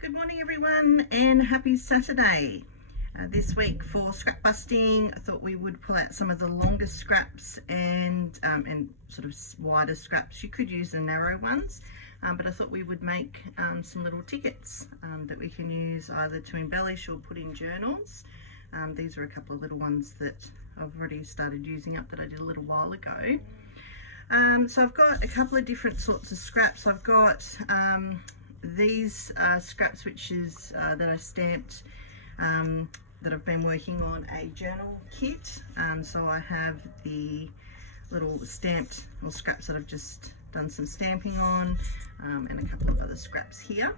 Good morning everyone and happy Saturday. This week for scrap busting, I thought we would pull out some of the longest scraps and sort of wider scraps. You could use the narrow ones, but I thought we would make some little tickets that we can use either to embellish or put in journals. These are a couple of little ones that I've already started using up that I did a little while ago. So I've got a couple of different sorts of scraps. I've got these scraps which is that I stamped that I've been working on a journal kit. So I have the little stamped little scraps that I've just done some stamping on, and a couple of other scraps here.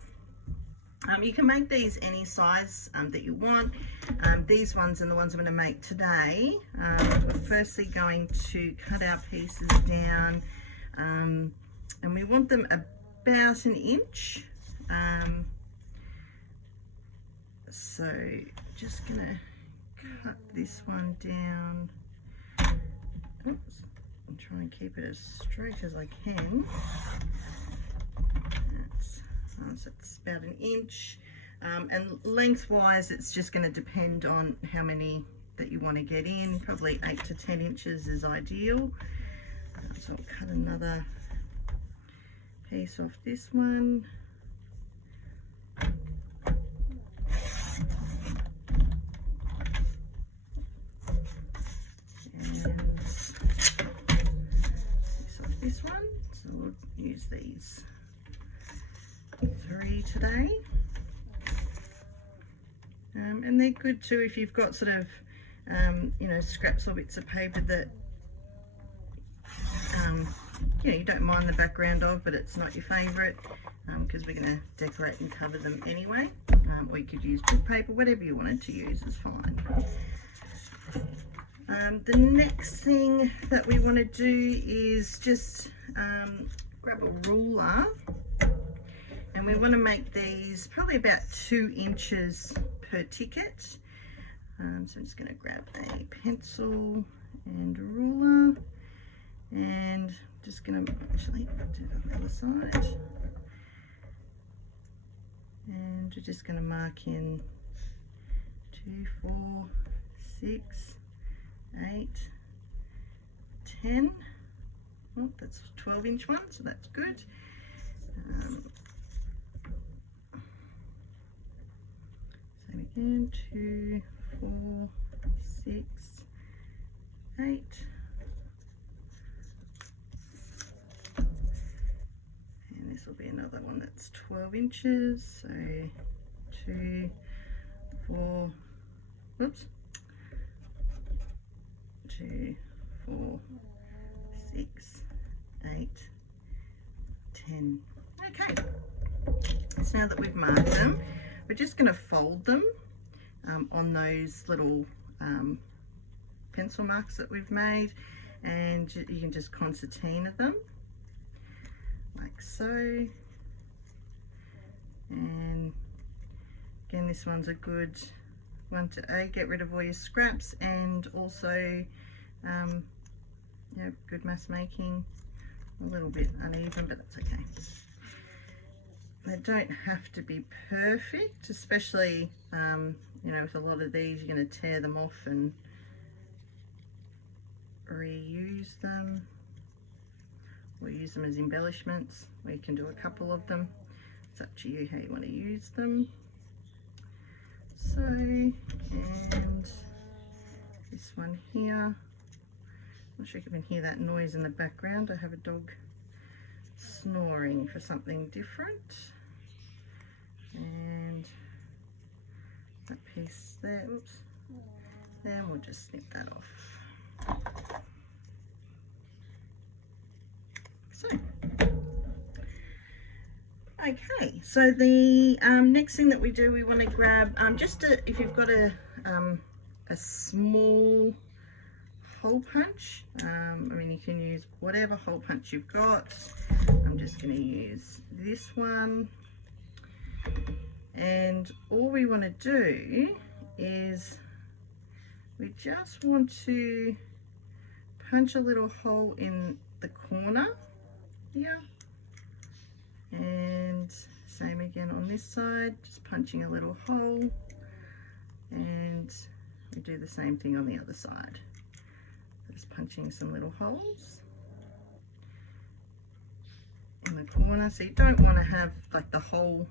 You can make these any size that you want. These ones and the ones I'm going to make today, we're firstly going to cut our pieces down, and we want them about an inch. So just gonna cut this one down. Oops, and try and keep it as straight as I can. So it's about an inch, and lengthwise it's just going to depend on how many that you want to get in. Probably 8 to 10 inches is ideal. So I'll cut another piece off this one. This one, so we'll use these 3 today, and they're good too if you've got sort of you know, scraps or bits of paper that you know, you don't mind the background of, but it's not your favorite, because we're going to decorate and cover them anyway. Or you could use book paper, whatever you wanted to use is fine. The next thing that we want to do is just grab a ruler, and we want to make these probably about 2 inches per ticket. So I'm just going to grab a pencil and a ruler, and just going to actually do the other side, and we're just going to mark in 2, 4, 6, 8, 10. Oh, that's 12-inch one, so that's good. So again, 2, 4, 6, 8. And this will be another one that's 12 inches. So 2, 4, oops. 2, 4, 6, 8, 10. Okay, so now that we've marked them, we're just going to fold them on those little pencil marks that we've made, and you can just concertina them like so. And again, this one's a good one to get rid of all your scraps, and also you know, good mass making. A little bit uneven, but that's okay. They don't have to be perfect, especially you know, with a lot of these you're going to tear them off and reuse them, or use them as embellishments, or you can do a couple of them. It's up to you how you want to use them. So, and this one here, not sure if you can hear that noise in the background. I have a dog snoring for something different. And that piece there, oops, then we'll just snip that off. So, okay, so the next thing that we do, we want to grab if you've got a small hole punch. I mean, you can use whatever hole punch you've got. I'm just going to use this one, and all we want to do is we just want to punch a little hole in the corner here, and so same again on this side, just punching a little hole, and we do the same thing on the other side, just punching some little holes in the corner. So you don't want to have like the whole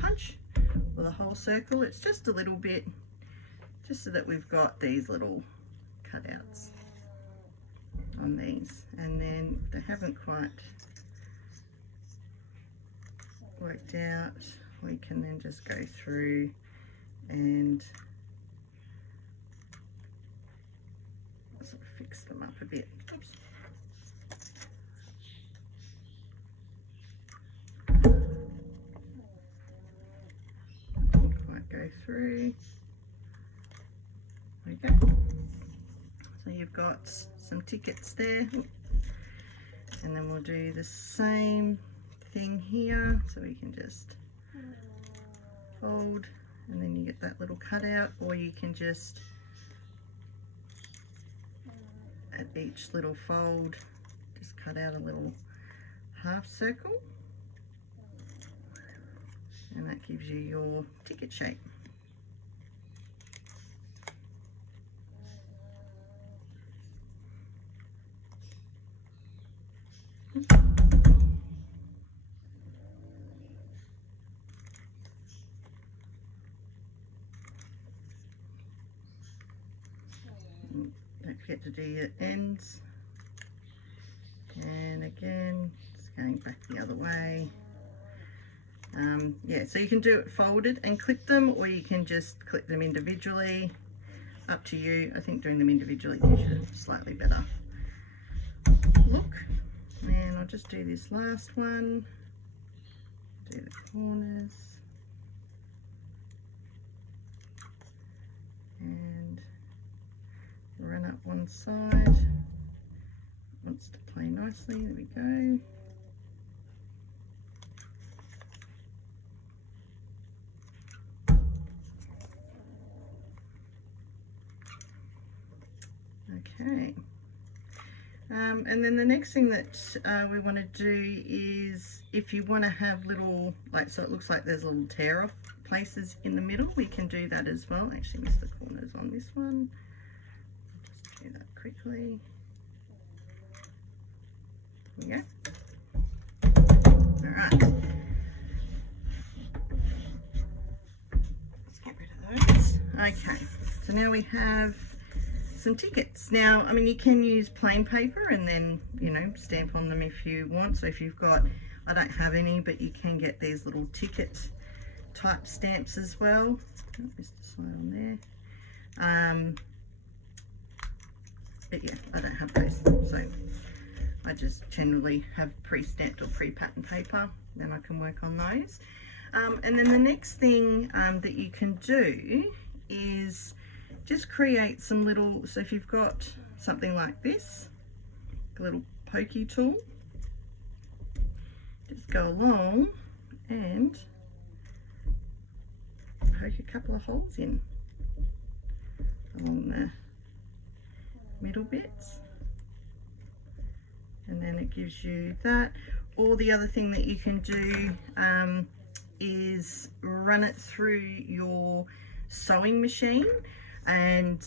punch or the whole circle. It's just a little bit, just so that we've got these little cutouts on these, and then if they haven't quite worked out, we can then just go through and sort of fix them up a bit. Oops. Didn't quite go through. Okay. So you've got some tickets there, and then we'll do the same thing here. So we can just fold, and then you get that little cutout, or you can just at each little fold just cut out a little half circle, and that gives you your ticket shape. Don't forget to do your ends, and again just going back the other way. Yeah, so you can do it folded and clip them, or you can just clip them individually, up to you. I think doing them individually gives you a slightly better look. And I'll just do this last one, do the corners, and run up one side. Wants to play nicely, there we go. Okay. And then the next thing that we want to do is, if you want to have little, like, so it looks like there's little tear off places in the middle, we can do that as well. Actually missed the corners on this one. Just do that quickly. There we go. All right. Let's get rid of those. Okay. So now we have some tickets. Now, I mean, you can use plain paper and then, you know, stamp on them if you want. So if you've got, I don't have any, but you can get these little ticket type stamps as well. Oh, missed a slide on there. But yeah, I don't have those, so I just generally have pre-stamped or pre-patterned paper, then I can work on those. And then the next thing that you can do is just create some little, so if you've got something like this, a little pokey tool, just go along and poke a couple of holes in along the middle bits, and then it gives you that. Or the other thing that you can do is run it through your sewing machine and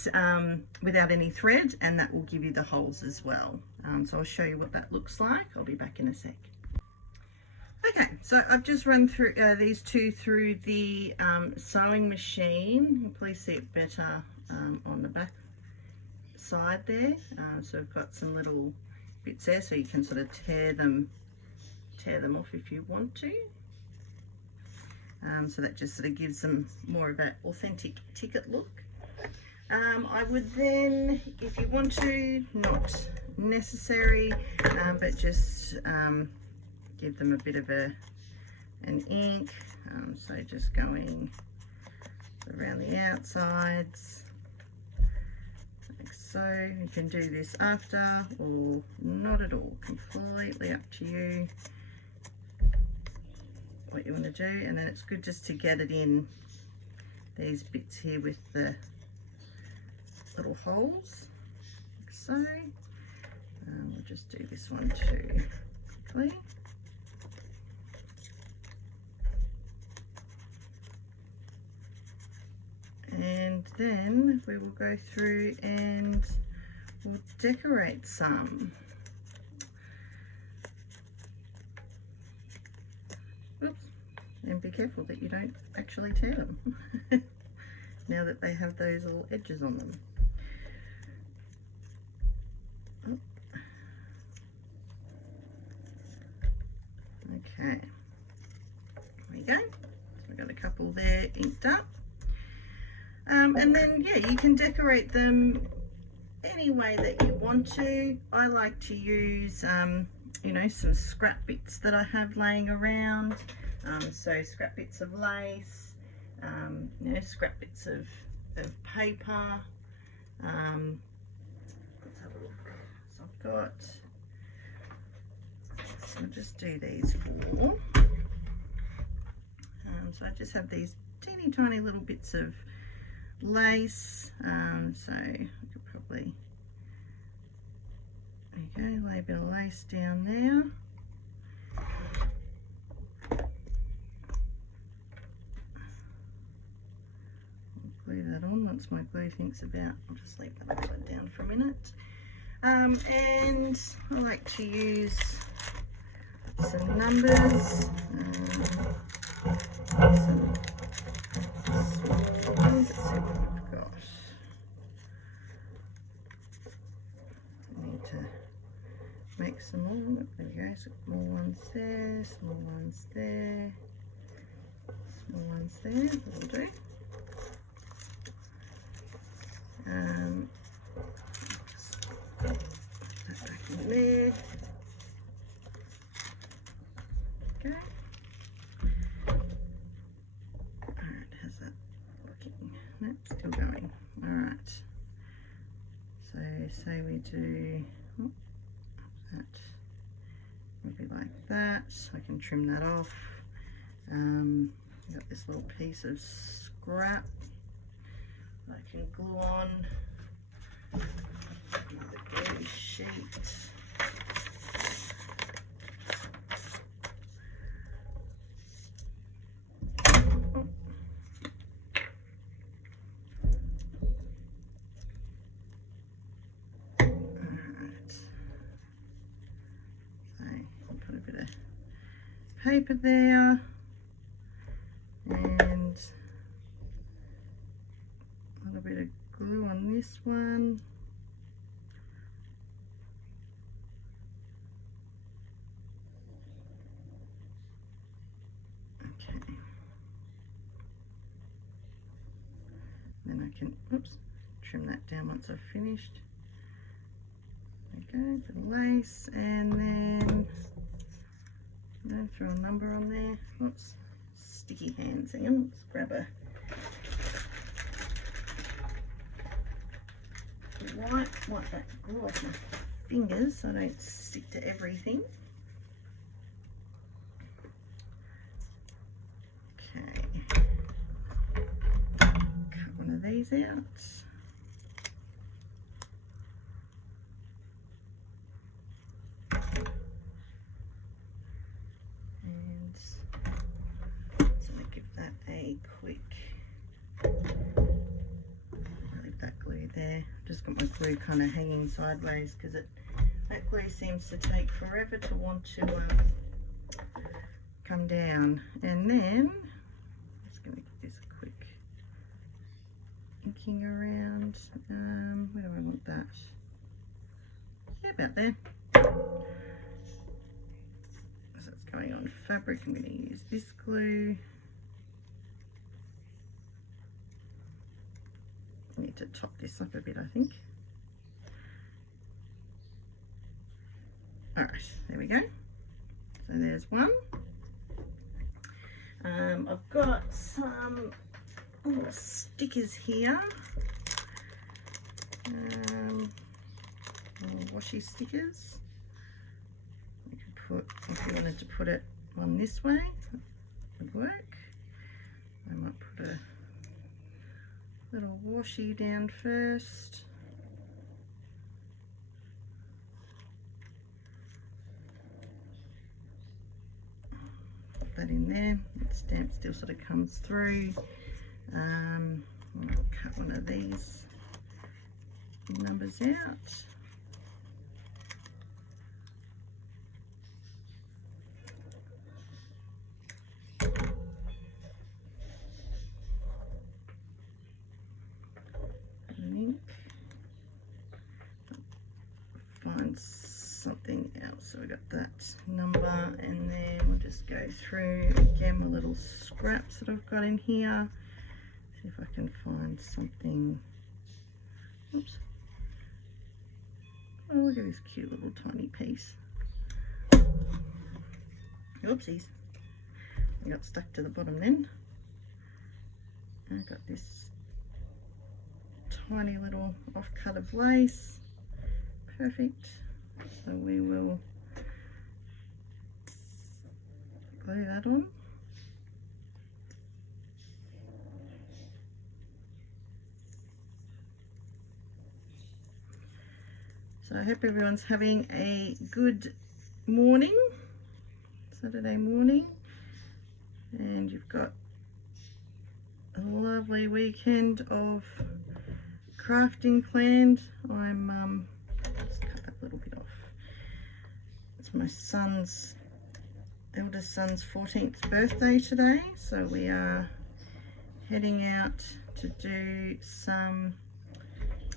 without any thread, and that will give you the holes as well. So I'll show you what that looks like. I'll be back in a sec. Okay, so I've just run through these two through the sewing machine. You'll probably see it better on the back side there. So we've got some little bits there, so you can sort of tear them off if you want to. So that just sort of gives them more of an authentic ticket look. I would then, if you want to, not necessary, but just give them a bit of an ink. So just going around the outsides, like so. You can do this after or not at all, completely up to you what you want to do. And then it's good just to get it in these bits here with the little holes, like so. We'll just do this one too quickly. then we will go through and we'll decorate some. Oops. And be careful that you don't actually tear them now that they have those little edges on them. Oh. Okay, there we go. So we've got a couple there inked up. And then, yeah, you can decorate them any way that you want to. I like to use, you know, some scrap bits that I have laying around. So scrap bits of lace, you know, scrap bits of paper. Let's have a look. So I've got, so I'll just do these 4. So I just have these teeny tiny little bits of lace. So I could probably, there you go, lay a bit of lace down there. Glue that on once my glue thinks about. I'll just leave that upside down for a minute. And I like to use some numbers, some small ones. Let's see what we've got. I need to make some more. There we go. So small ones there, small ones there, small ones there. That'll do. Just put that back in there. Okay. Alright, how's that looking? Nope, still going. Alright. So say we do that maybe like that. I can trim that off. Got this little piece of scrap I can glue on the glue sheet. Put a bit of paper there and a little bit of glue on this one. Okay. Then I can, oops, trim that down once I've finished. There we go, bit of lace, and then throw a number on there. Oops, sticky hands. Hang on, let's grab a wipe that glue off my fingers so I don't stick to everything. Okay, cut one of these out. Just got my glue kind of hanging sideways because that glue seems to take forever to want to come down. And then I'm just going to give this a quick inking around. Where do I want that? Yeah, about there. So it's going on fabric. I'm going to use this glue. Need to top this up a bit, I think. Alright, there we go. So there's one. I've got some little stickers here. Little washi stickers. You could put, if you wanted to put it on this way, it would work. I might put a little washi down first. Put that in there. The stamp still sort of comes through. I'll cut one of these numbers out. Ink. Find something else. So we got that number, and then we'll just go through again my little scraps that I've got in here. See if I can find something. Oops. Oh, look at this cute little tiny piece. Oopsies. I got stuck to the bottom then. I got this tiny little offcut of lace. Perfect. So we will glue that on. So I hope everyone's having a good morning, Saturday morning, and you've got a lovely weekend of crafting planned. I'm just cut that little bit off. It's my eldest son's 14th birthday today, so we are heading out to do some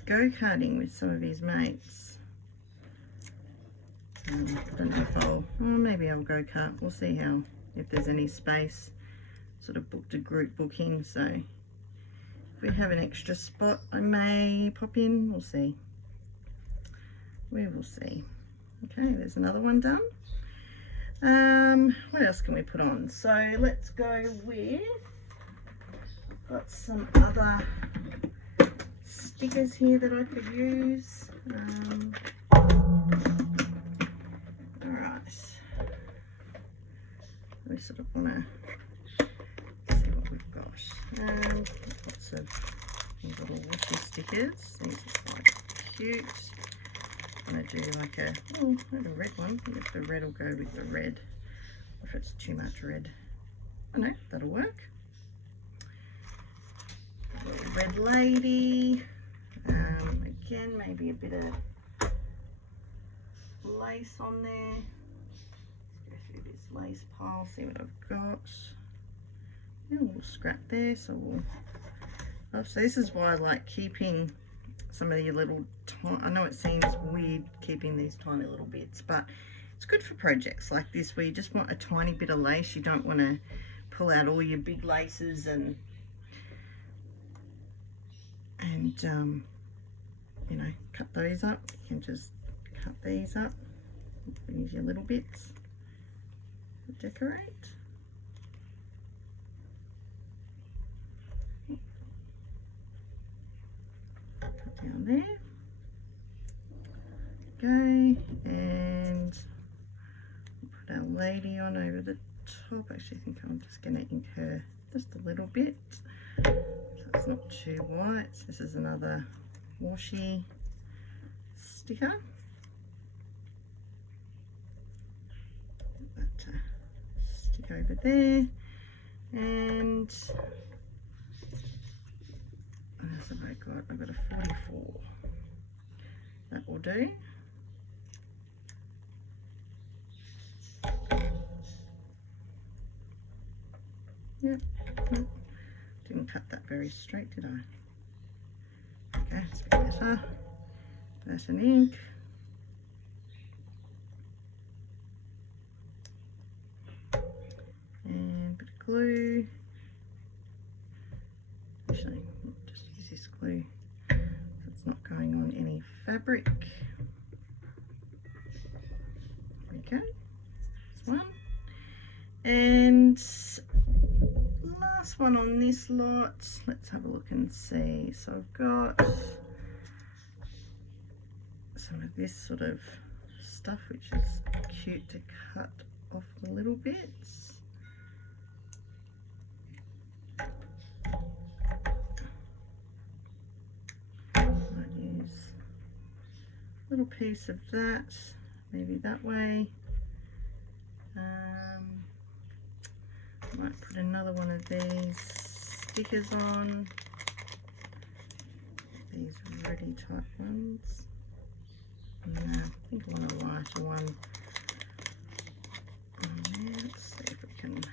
go-karting with some of his mates. I don't know if maybe I'll go-kart. We'll see if there's any space. Sort of booked a group booking, so if we have an extra spot I may pop in. We'll see. We will see. Okay, there's another one done. What else can we put on? So let's go with, I've got some other stickers here that I could use. Alright, we sort of want to see what we've got. Lots of little washi stickers. These are quite cute. I'm going to do like a red one. If the red will go with the red, if it's too much red. Oh no, that'll work. Little red lady. Again, maybe a bit of lace on there. Let's go through this lace pile, see what I've got. And a little scrap there, so so this is why I like keeping some of your little, I know it seems weird keeping these tiny little bits, but it's good for projects like this where you just want a tiny bit of lace. You don't want to pull out all your big laces and you know, cut those up. You can just cut these up, use your little bits to decorate. Cut down there. Okay, and put our lady on over the top. Actually, I think I'm just going to ink her just a little bit, so it's not too white. This is another washi sticker. Put that stick over there, and what else have I got? I've got a 44. That will do. Yep. Didn't cut that very straight, did I? Okay, it's a bit better. There's an ink. And a bit of glue. Actually, I'll just use this glue so it's not going on any fabric. There we go. That's one. And last one on this lot. Let's have a look and see. So I've got some of this sort of stuff which is cute to cut off the little bits. Might use a little piece of that, maybe that way. Might put another one of these stickers on. these really tight ones. No, I think I want a lighter one. Let's see if we can.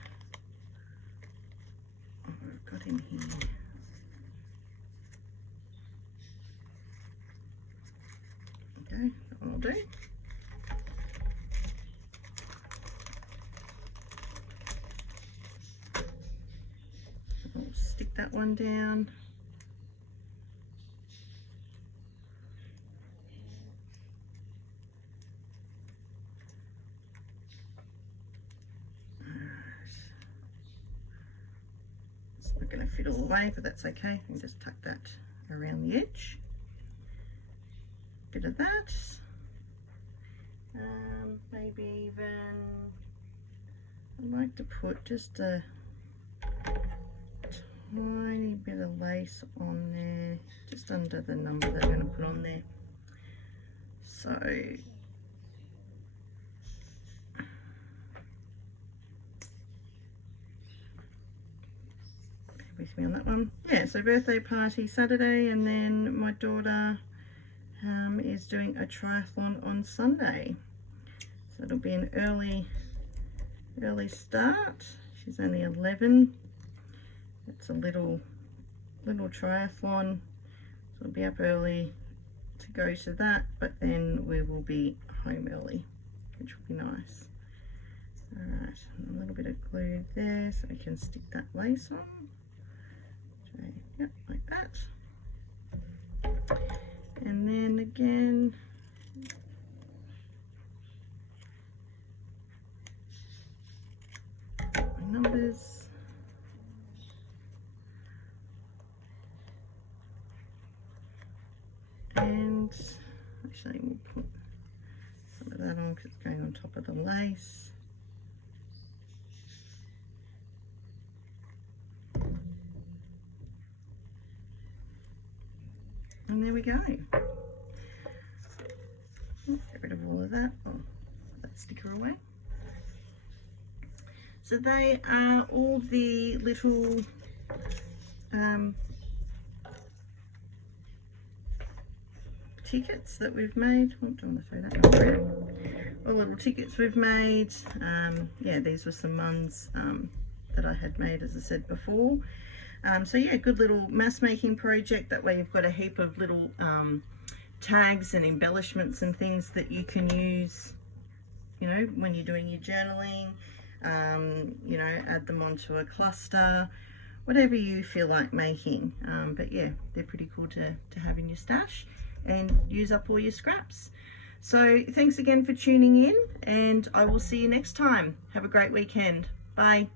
Oh, I've got in here. Okay, that one will do. I'll stick that one down. It's not going to fit all the way, but that's okay. You can just tuck that around the edge. Bit of that. Maybe even I'd like to put just a tiny bit of lace on there, just under the number that I'm going to put on there. So bear with me on that one. Yeah, so birthday party Saturday, and then my daughter is doing a triathlon on Sunday. So it'll be an early start. She's only 11. It's a little triathlon, so we'll be up early to go to that, but then we will be home early, which will be nice. Alright, a little bit of glue there so we can stick that lace on. So, yep, like that. And then again, numbers. And actually we'll put some of that on because it's going on top of the lace. And there we go. Get rid of all of that. Oh, put that sticker away. So they are all the little tickets that we've made. Oh, don't want to throw that away. All little tickets we've made. Yeah, these were some ones that I had made, as I said before. So yeah, good little mass making project. That way you've got a heap of little tags and embellishments and things that you can use, you know, when you're doing your journaling. You know, add them onto a cluster, whatever you feel like making. But yeah, they're pretty cool to have in your stash and use up all your scraps. So thanks again for tuning in, and I will see you next time. Have a great weekend. Bye.